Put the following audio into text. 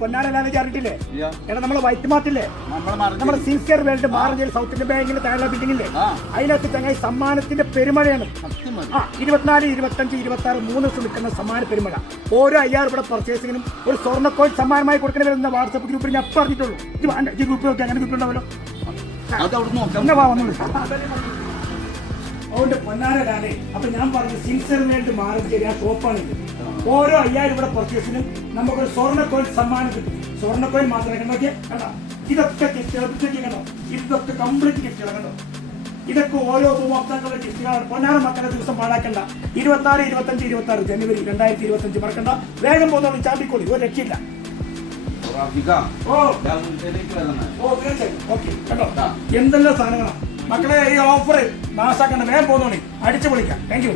പൊന്നാരല്ലാതെ അറിഞ്ഞിട്ടില്ലേ? എടാ നമ്മളെ വൈറ്റ് മാർട്ടില്ലേ, നമ്മുടെ sincere world Maranchery south Indian ബാങ്കിന്റെ താഴെ ബിൽഡിംഗ് ഇല്ലേ, അതിനകത്ത് ചങ്ങായി സമ്മാനത്തിന്റെ പെരുമഴയാണ്. 24, 25, 26 3 ദിവസം നിൽക്കുന്ന സമ്മാന പെരുമഴ. ഓരോ 5000 ഇവിടെ പർച്ചേസിങ്ങിനും ഒരു സ്വർണ്ണ കോയിൻ സമ്മാനമായി കൊടുക്കണമെന്ന വാട്സ്ആപ്പ് ഗ്രൂപ്പിൽ ഞാൻ പറഞ്ഞിട്ടുള്ളൂ. ഈ ഗ്രൂപ്പ് നോക്കി അങ്ങനെ ഗ്രൂപ്പ് ഉണ്ടാവല്ലോ. അതുകൊണ്ട് പൊന്നാരല്ലേ. അപ്പൊ ഞാൻ പറഞ്ഞു സിൻസിയർ വേൾഡ് മാറഞ്ചേരി ആ ഷോപ്പാണിത്. ഓരോ 5000 ഇവിടെ പർച്ചേസിനും നമുക്കൊരു സ്വർണ്ണ കോയിൻ സമ്മാനം കിട്ടും. സ്വർണ്ണ കോയിൻ മാത്രമേ കണ്ടോക്കിയ കണ്ടോ, ഇതൊക്കെ ഗിഫ്റ്റുകൾ കണ്ടോ, ഇതൊക്കെ കംപ്ലീറ്റ് ഗിഫ്റ്റുകൾ കണ്ടോ. ഇതൊക്കെ ഓരോ ഉപഭോക്താക്കളുടെ ഗിഫ്റ്റുകളാണ്. പൊന്നാര മക്കളെ ദിവസം പാഴാക്കണ്ട. 24, 25, 26 ജനുവരി 2025 മറക്കണ്ട. വേഗം പോകുന്ന ചാമ്പിക്കോളി, ഒരു രക്ഷയില്ല. കേട്ടോ എന്തെല്ലാം സാധനങ്ങളാണ് മക്കളെ. ഈ ഓഫർ നാശാക്കണ്ട, വേഗം പോകുന്നോളി, അടിച്ചു പൊളിക്കാം. Thank U.